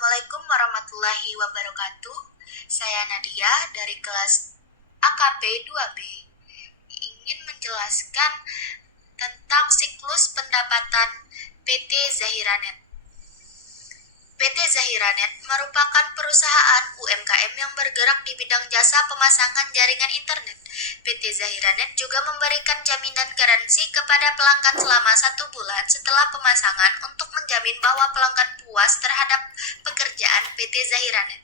Assalamualaikum warahmatullahi wabarakatuh. Saya Nadia dari kelas AKP 2B. Ingin menjelaskan tentang siklus pendapatan PT Zahiranet. PT Zahiranet merupakan perusahaan UMKM yang bergerak di bidang jasa pemasangan jaringan internet. PT Zahiranet juga memberikan jaminan garansi kepada pelanggan selama 1 bulan setelah pemasangan untuk menjamin bahwa pelanggan puas terhadap pekerjaan PT Zahiranet.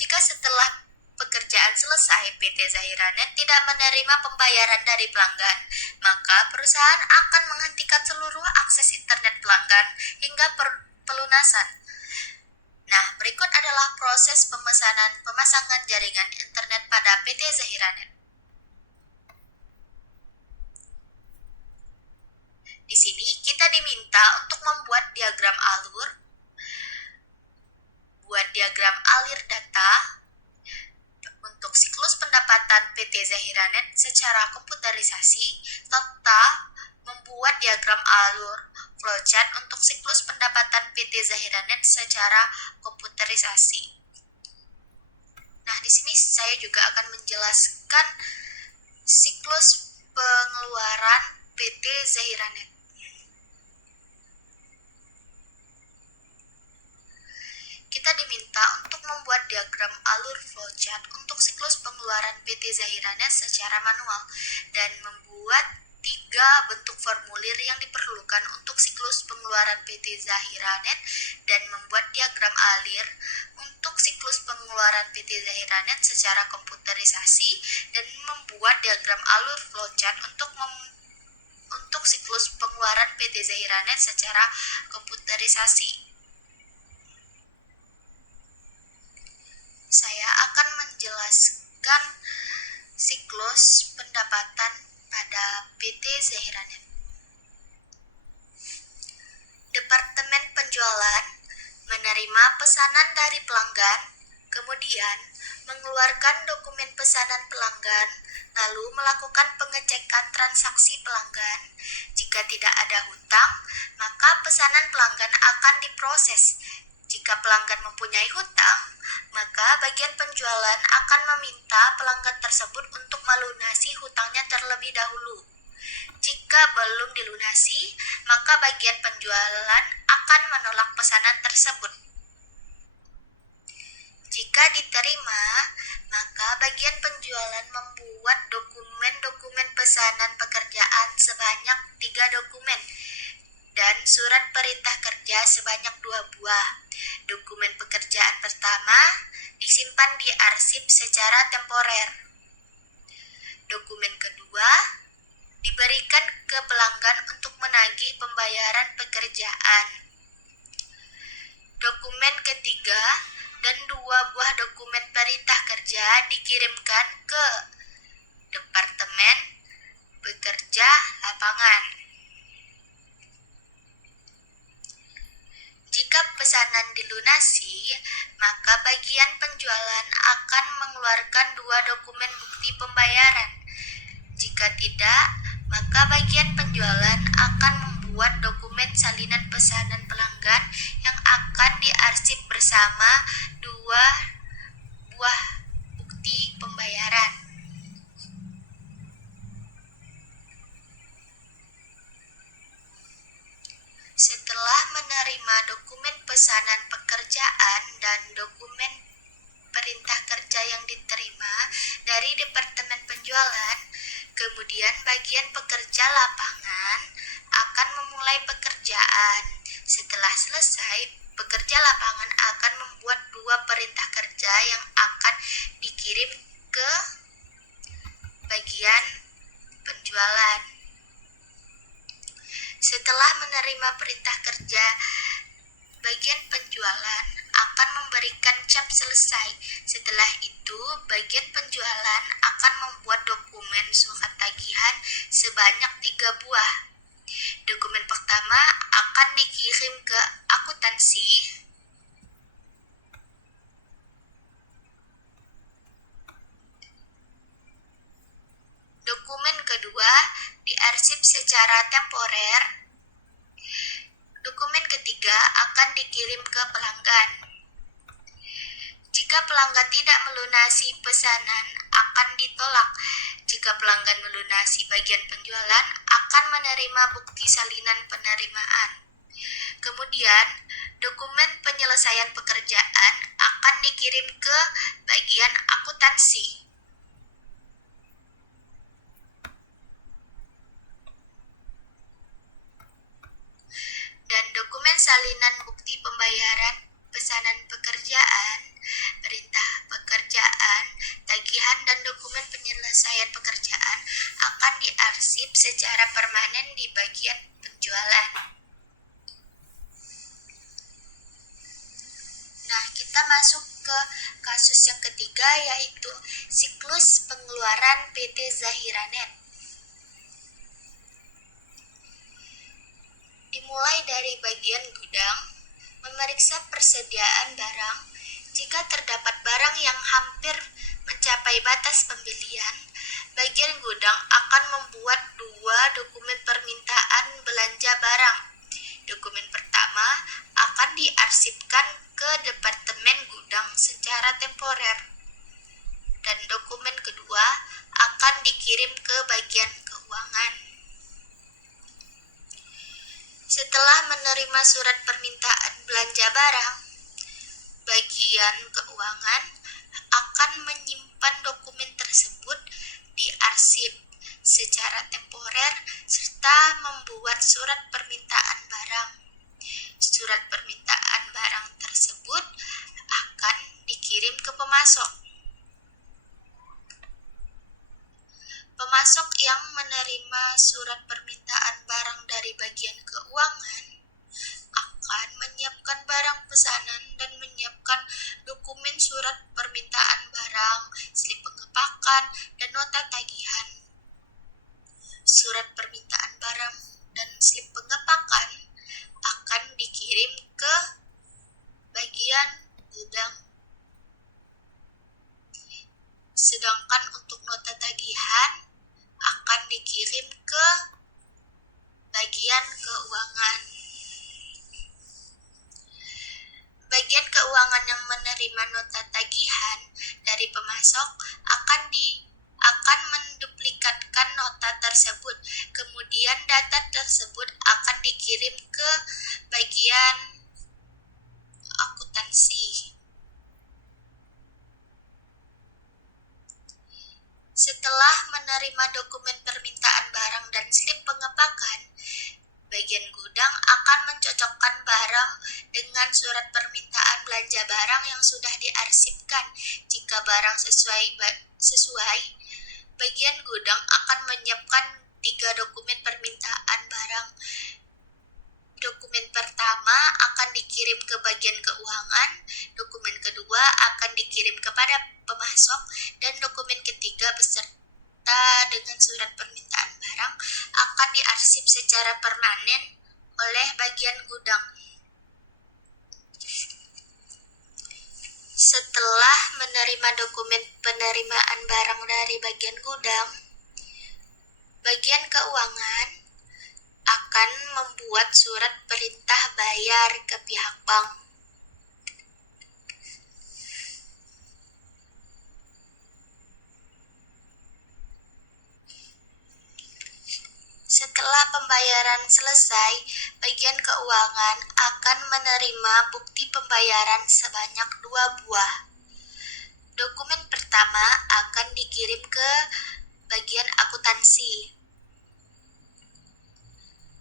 Jika setelah pekerjaan selesai, PT Zahiranet tidak menerima pembayaran dari pelanggan, maka perusahaan akan menghentikan seluruh akses internet pelanggan hingga pelunasan. Nah, berikut adalah proses pemasangan jaringan internet pada PT Zahiranet. Di sini kita diminta untuk membuat diagram alur, buat diagram alir data untuk siklus pendapatan PT Zahiranet secara komputerisasi, serta membuat diagram alur flowchart untuk siklus pendapatan PT Zahiranet secara komputerisasi. Nah, di sini saya juga akan menjelaskan siklus pengeluaran PT Zahiranet. Kita diminta untuk membuat diagram alur flowchart untuk siklus pengeluaran PT Zahiranet secara manual dan membuat 3 bentuk formulir yang diperlukan untuk siklus pengeluaran PT Zahiranet dan membuat diagram alir untuk siklus pengeluaran PT Zahiranet secara komputerisasi dan membuat diagram alur flowchart untuk siklus pengeluaran PT Zahiranet secara komputerisasi. Saya akan menjelaskan siklus pendapatan pada PT Zahiranet. Departemen penjualan menerima pesanan dari pelanggan, kemudian mengeluarkan dokumen pesanan pelanggan, lalu melakukan pengecekan transaksi pelanggan. Jika tidak ada hutang, maka pesanan pelanggan akan diproses. Jika pelanggan mempunyai hutang, maka bagian penjualan akan meminta pelanggan tersebut untuk melunasi hutangnya terlebih dahulu. Jika belum dilunasi, maka bagian penjualan akan menolak pesanan tersebut. Jika diterima, maka bagian penjualan membuat dokumen-dokumen pesanan pekerjaan sebanyak 3 dokumen dan surat perintah kerja sebanyak 2 buah. Dokumen pekerjaan pertama disimpan di arsip secara temporer. Dokumen kedua diberikan ke pelanggan untuk menagih pembayaran pekerjaan. Dokumen ketiga dan 2 buah dokumen perintah kerja dikirimkan ke Departemen Pekerja Lapangan. Jika pesanan dilunasi, maka bagian penjualan akan mengeluarkan 2 dokumen bukti pembayaran. Jika tidak, maka bagian penjualan akan membuat dokumen salinan pesanan pelanggan yang akan diarsip bersama 2 buah bukti pembayaran. Setelah menerima dokumen pesanan pekerjaan dan dokumen perintah kerja yang diterima dari Departemen Penjualan, kemudian bagian pekerja lapangan akan memulai pekerjaan. Setelah selesai, pekerja lapangan akan membuat 2 perintah kerja yang akan dikirim ke bagian penjualan. Setelah menerima perintah kerja, bagian penjualan akan memberikan cap selesai. Setelah itu, bagian penjualan akan membuat dokumen surat tagihan sebanyak 3 buah. Dokumen pertama akan dikirim ke akuntansi. Dokumen kedua diarsip secara temporer. Dokumen ketiga akan dikirim ke pelanggan. Jika pelanggan tidak melunasi pesanan, akan ditolak. Jika pelanggan melunasi bagian penjualan, akan menerima bukti salinan penerimaan. Kemudian, dokumen penyelesaian pekerjaan akan dikirim ke bagian akuntansi. Dan dokumen salinan bukti pembayaran pesanan pekerjaan, perintah pekerjaan, tagihan, dan dokumen penyelesaian pekerjaan akan diarsip secara permanen di bagian penjualan. Nah, kita masuk ke kasus yang ketiga, yaitu siklus pengeluaran PT Zahiranet. Dimulai dari bagian gudang, memeriksa persediaan barang. Jika terdapat barang yang hampir mencapai batas pembelian, bagian gudang akan membuat 2 dokumen permintaan belanja barang. Dokumen pertama akan diarsipkan ke Departemen Gudang secara temporer, dan dokumen kedua akan dikirim ke bagian keuangan. Setelah menerima surat permintaan belanja barang, bagian keuangan akan menyimpan dokumen tersebut di arsip secara temporer serta membuat surat permintaan barang. Surat permintaan barang tersebut akan dikirim ke pemasok. Pemasok yang menerima surat permintaan barang dari bagian keuangan akan menyiapkan barang pesanan dan menyiapkan dokumen surat permintaan barang, slip pengepakan, dan nota tagihan. Surat permintaan barang dan slip pengepakan akan dikirim ke bagian gudang. Sedangkan untuk nota tagihan akan dikirim ke bagian keuangan. Bagian keuangan yang menerima nota tagihan dari pemasok akan menduplikatkan nota tersebut. Kemudian data tersebut akan dikirim ke bagian akuntansi. Setelah menerima dokumen permintaan barang dan slip pengepakan, bagian gudang akan mencocokkan barang dengan surat permintaan belanja barang yang sudah diarsipkan. Jika barang sesuai, bagian gudang akan menyiapkan 3 dokumen permintaan barang. Dokumen pertama akan dikirim ke bagian keuangan, dokumen kedua akan dikirim kepada pemasok, dan dokumen ketiga beserta dengan surat permintaan barang akan diarsip secara permanen oleh bagian gudang. Setelah menerima dokumen penerimaan barang dari bagian gudang, bagian keuangan akan membuat surat perintah bayar ke pihak bank. Setelah pembayaran selesai, bagian keuangan akan menerima bukti pembayaran sebanyak 2 buah. Dokumen pertama akan dikirim ke bagian akuntansi.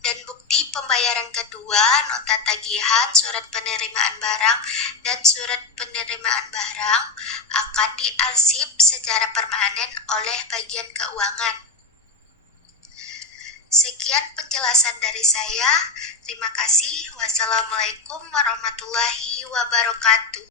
Dan bukti pembayaran kedua, nota tagihan, surat penerimaan barang, dan surat penerimaan barang akan diarsip secara permanen oleh bagian keuangan. Sekian penjelasan dari saya. Terima kasih. Wassalamualaikum warahmatullahi wabarakatuh.